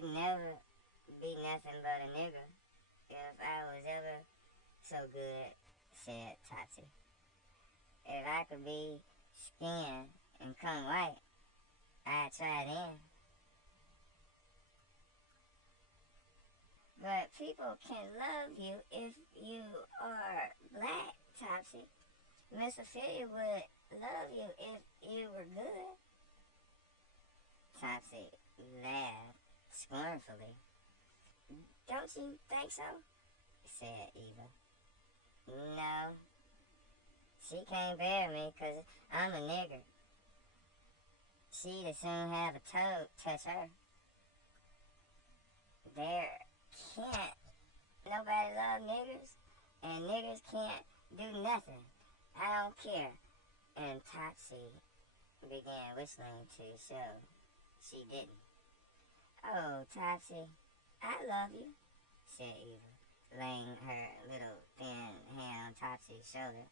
could never be nothing but a nigger if I was ever so good, said Topsy. If I could be skin and come white, I'd try then. But people can love you if you are black, Topsy. Miss Ophelia would love you if you were good. Topsy laughed scornfully. Don't you think so? Said Eva. No, she can't bear me 'cause I'm a nigger. She'd as soon have a toad touch her. There can't nobody love niggers, and niggers can't do nothing. I don't care. And Topsy began whistling to show she didn't. Oh, Topsy, I love you, said Eva, laying her little thin hand on Topsy's shoulder.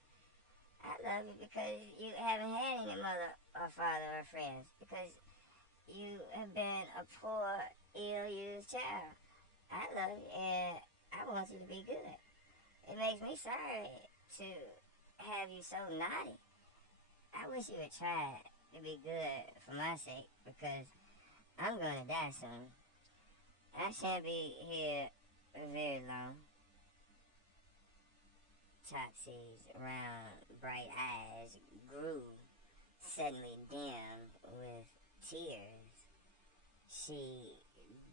I love you because you haven't had any mother or father or friends, because you have been a poor, ill-used child. I love you and I want you to be good. It makes me sorry to have you so naughty. I wish you would try to be good for my sake, because I'm going to die soon. I shan't be here very long. Topsy's round, bright eyes grew suddenly dim with tears. She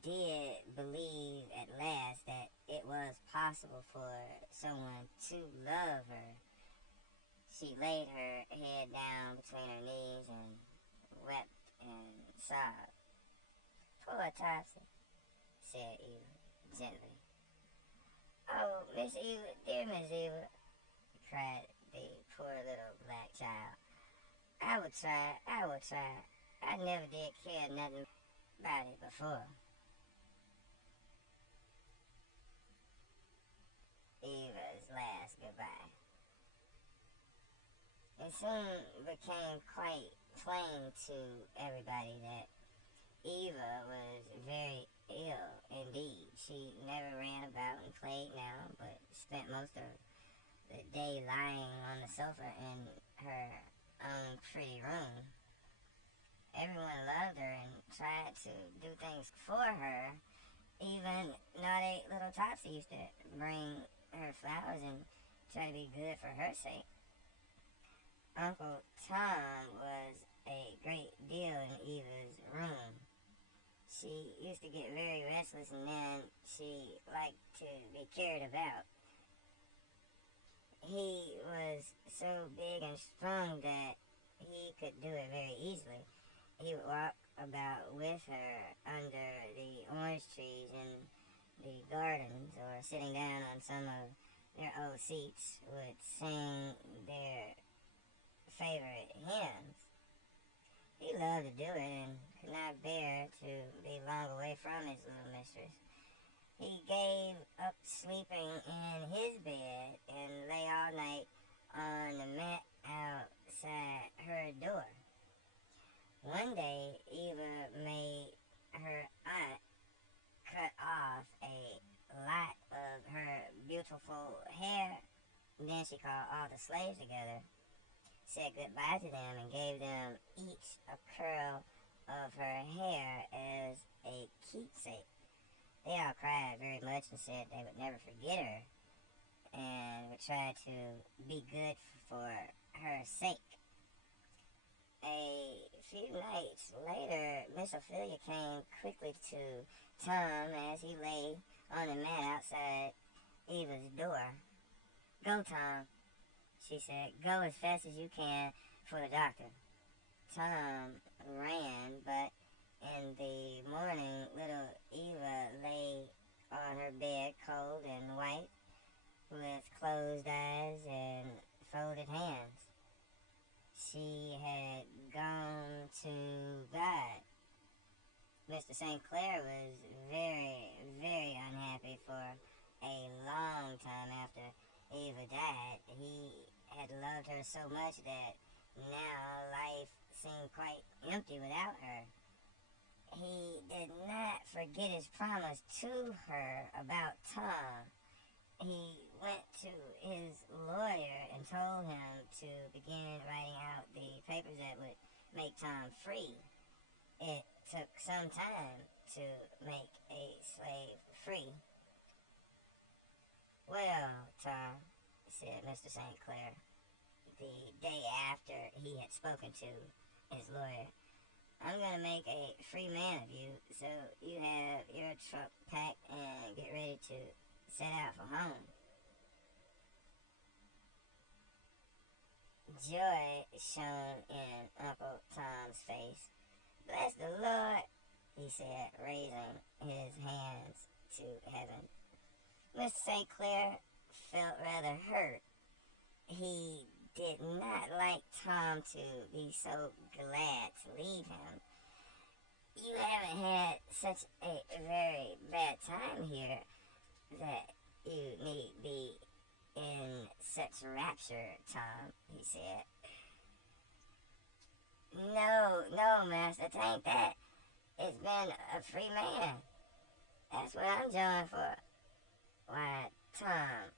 did believe at last that it was possible for someone to love her. She laid her head down between her knees and wept and sobbed. Poor Topsy, said Eva gently. Oh, Miss Eva, dear Miss Eva, cried the poor little black child. I will try. I never did care nothing about it before. Eva's last goodbye. It soon became quite plain to everybody that Eva was very ill indeed. She never ran about and played now, but spent most of the day lying on the sofa in her own pretty room. Everyone loved her and tried to do things for her. Even naughty little Topsy used to bring her flowers and try to be good for her sake. Uncle Tom was a great deal in Eva's room. She used to get very restless, and then she liked to be cared about. He was so big and strong that he could do it very easily. He would walk about with her under the orange trees in the gardens, or sitting down on some of their old seats, would sing their favorite hymns. He loved to do it and could not bear to be long away from his little mistress. He gave up sleeping in his bed and lay all night on the mat outside her door. One day, Eva made her aunt cut off a lot of her beautiful hair. Then she called all the slaves together, said goodbye to them, and gave them each a curl of her hair as a keepsake. They all cried very much and said they would never forget her and would try to be good for her sake. A few nights later, Miss Ophelia came quickly to Tom as he lay on the mat outside Eva's door. Go, Tom, she said. Go as fast as you can for the doctor. Tom ran, but in the morning, little Eva lay on her bed, cold and white, with closed eyes and folded hands. She had gone to God. Mr. St. Clair was very, very unhappy for a long time after Eva died. He had loved her so much that now life seemed quite empty without her. He did not forget his promise to her about Tom, he went to his lawyer and told him to begin writing out the papers that would make Tom free. It took some time to make a slave free. "Well, Tom," said Mr. St. Clair, the day after he had spoken to his lawyer, "I'm going to make a free man of you, so you have your trunk packed and get ready to set out for home." Joy shone in Uncle Tom's face. "Bless the Lord," he said, raising his hands to heaven. Mr. St. Clair felt rather hurt. He did not like Tom to be so glad to leave him. "You haven't had such a very bad time here that you need be in such rapture, Tom," he said. No, master, 'tain't that. It's been a free man. That's what I'm joined for." "Why, Tom,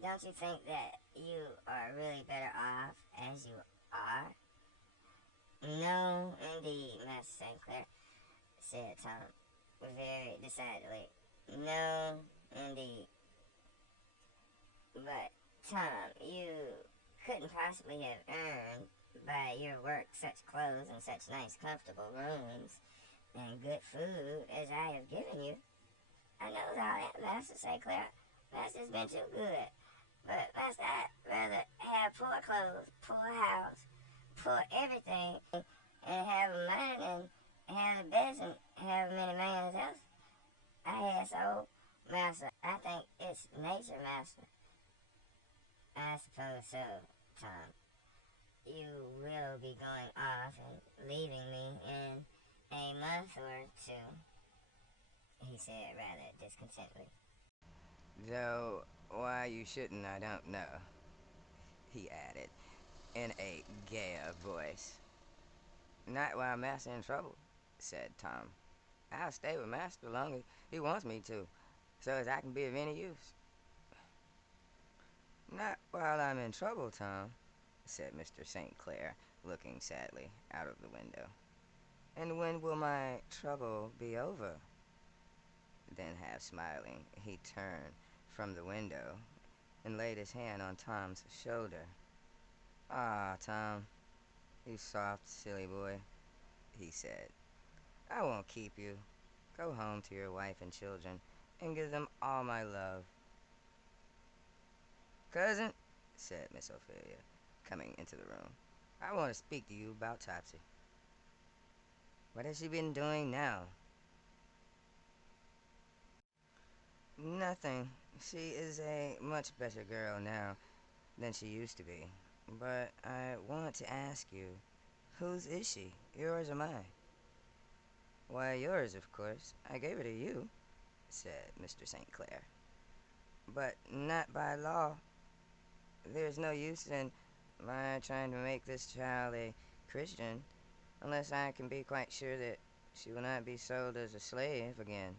don't you think that you are really better off as you are?" "No, indeed, Master St. Clair," said Tom, very decidedly. "No, indeed. But, Tom, you couldn't possibly have earned by your work such clothes and such nice comfortable rooms and good food as I have given you." "I knows all that, Master St. Clair. Master's been too good. But, Master, I'd rather have poor clothes, poor house, poor everything, and have mine and have the best and have many man's else. I had so, Master. I think it's nature, Master." "I suppose so, Tom. You will be going off and leaving me in a month or two," he said rather discontentedly. "Though why you shouldn't, I don't know," he added, in a gayer voice. "Not while Master in trouble," said Tom. "I'll stay with Master long as he wants me to, so as I can be of any use." "Not while I'm in trouble, Tom," said Mr. St. Clair, looking sadly out of the window. "And when will my trouble be over?" Then, half smiling, he turned from the window and laid his hand on Tom's shoulder. "Ah, Tom, you soft, silly boy," he said. "I won't keep you. Go home to your wife and children and give them all my love." "Cousin," said Miss Ophelia, coming into the room, "I want to speak to you about Topsy." "What has she been doing now?" "Nothing. She is a much better girl now than she used to be. But I want to ask you, whose is she, yours or mine?" "Why, yours, of course. I gave her to you," said Mr. St. Clair. "But not by law. There's no use in my trying to make this child a Christian unless I can be quite sure that she will not be sold as a slave again.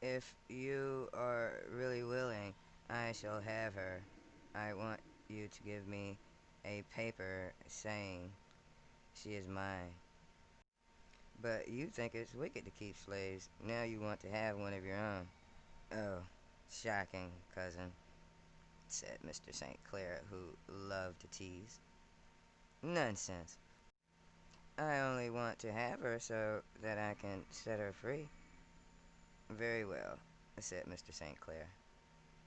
If you are really willing, I shall have her. I want you to give me a paper saying she is mine." "But you think it's wicked to keep slaves. Now you want to have one of your own." "Oh, shocking, cousin," said Mr. St. Clair, who loved to tease. "Nonsense. I only want to have her so that I can set her free." "Very well," said Mr. St. Clair.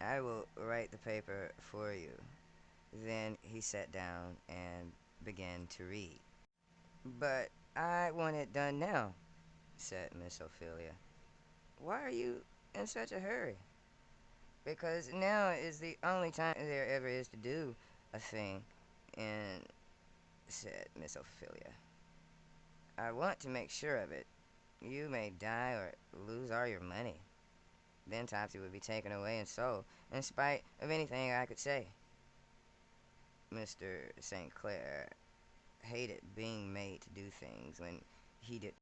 "I will write the paper for you." Then he sat down and began to read. "But I want it done now," said Miss Ophelia. "Why are you in such a hurry?" "Because now is the only time there ever is to do a thing, and," said Miss Ophelia, "I want to make sure of it. You may die or lose all your money. Then Topsy would be taken away and sold, in spite of anything I could say." Mr. St. Clair hated being made to do things when he did